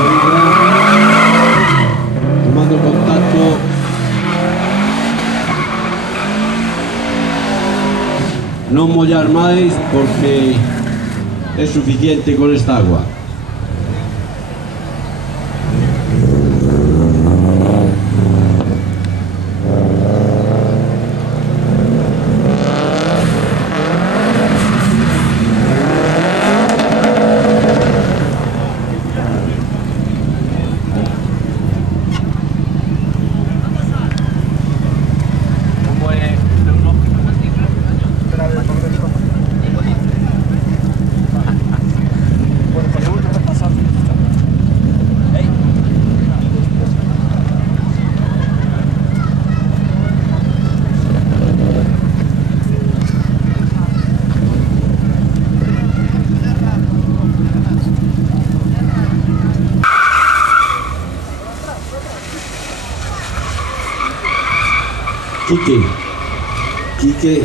salida, tomando contacto. Non mollar máis porque é suficiente con esta agua.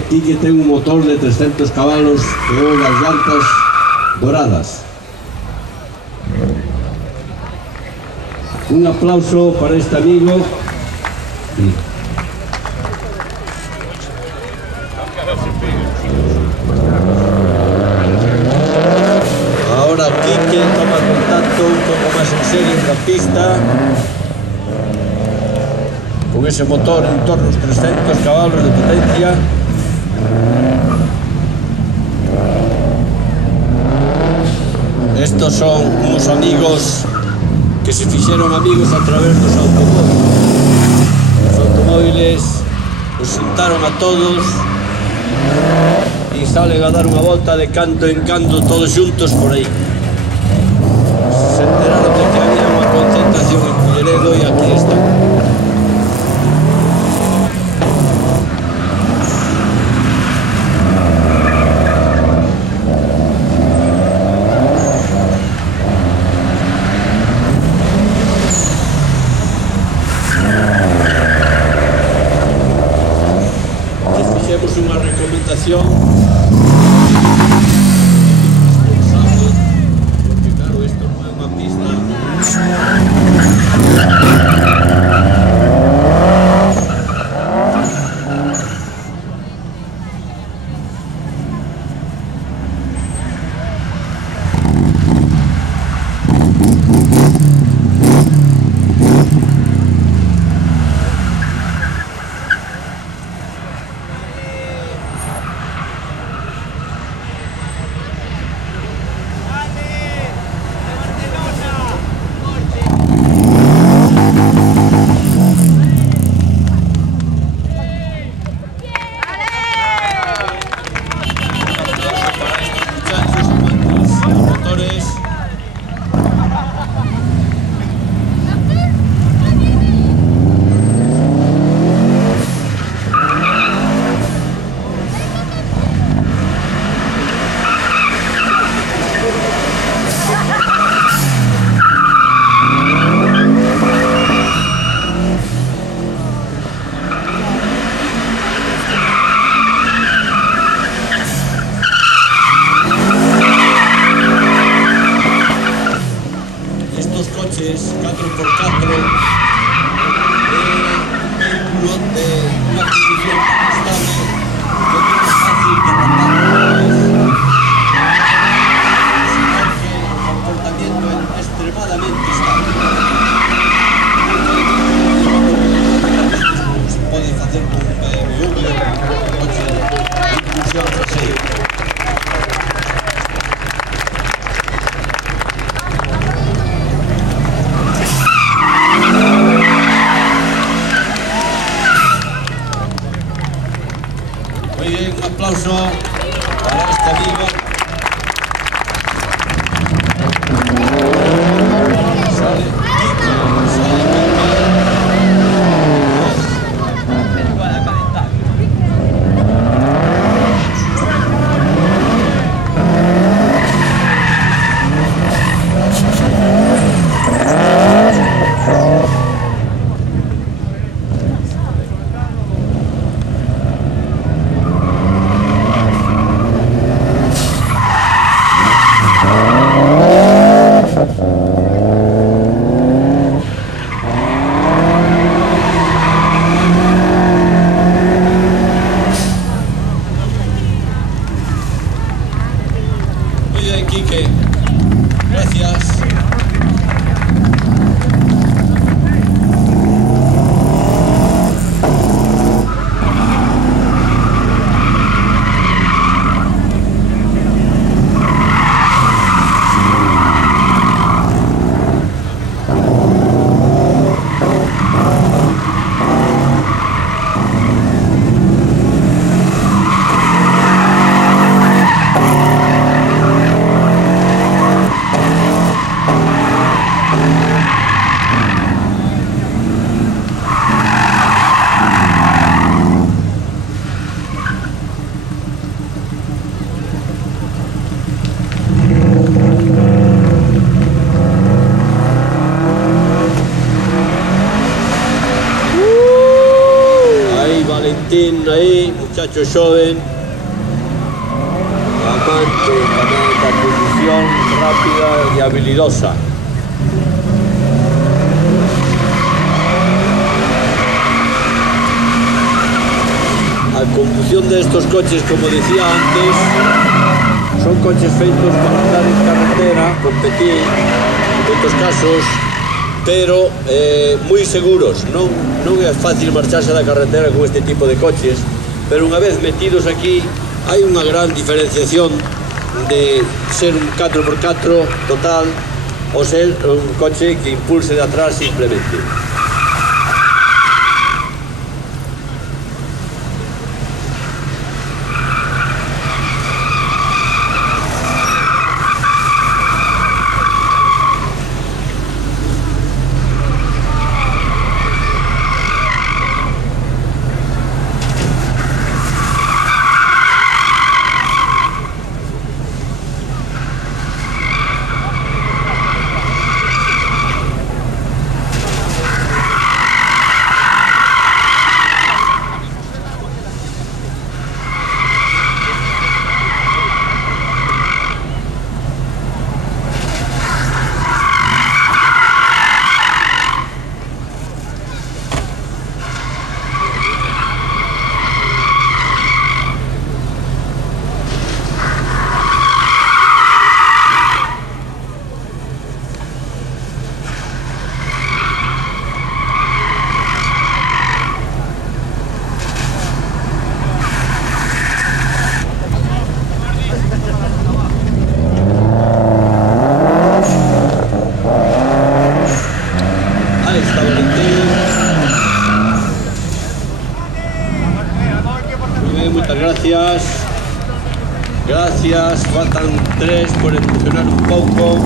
Quique ten un motor de 300 cabalos e unhas llantas doradas. Un aplauso para este amigo. Ahora Quique toma contacto un poco más en serio en la pista, con ese motor en torno a los 300 caballos de potencia. Estos son unos amigos que se fixeron amigos a través dos automóviles. Os automóviles os xuntaron a todos e salen a dar unha volta de canto en canto todos xuntos por aí. Se enteraron de que había unha concentración en Culleredo e aquí están. Unha recomendación responsable, porque claro, isto non é unha pista. Coches 4x4 vehículo de una condición estable que no es fácil derrotarlos, sino que el comportamiento es extremadamente estable. Se puede hacer con un BMW, un coche de impulsión trasera. Un aplauso para este amigo. Ahí, muchacho joven, amante también de la conducción rápida y habilidosa. La conducción de estos coches, como decía antes, son coches feitos para andar en carretera, competir en moitos casos, pero moi seguros. Non é fácil marcharse da carretera con este tipo de coches, pero unha vez metidos aquí hai unha gran diferenciación de ser un 4x4 total ou ser un coche que impulse de atrás simplemente. Gracias, faltan 3 por emocionar un pouco.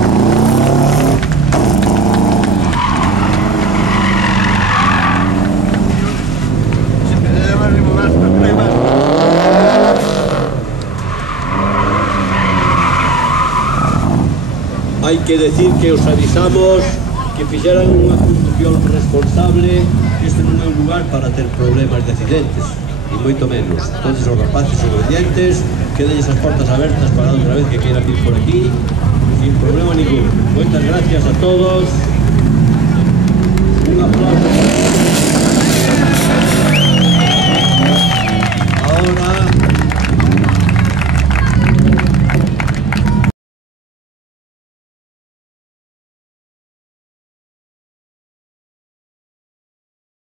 Hai que decir que os avisamos que fixeran unha conducción responsable, que este non é un lugar para ter problemas de accidentes, e moito menos. Entonces os rapaces obedientes, queden esas portas abertas para outra vez que queiran ir por aquí, sin problema ningún. Moitas gracias a todos. Un aplauso.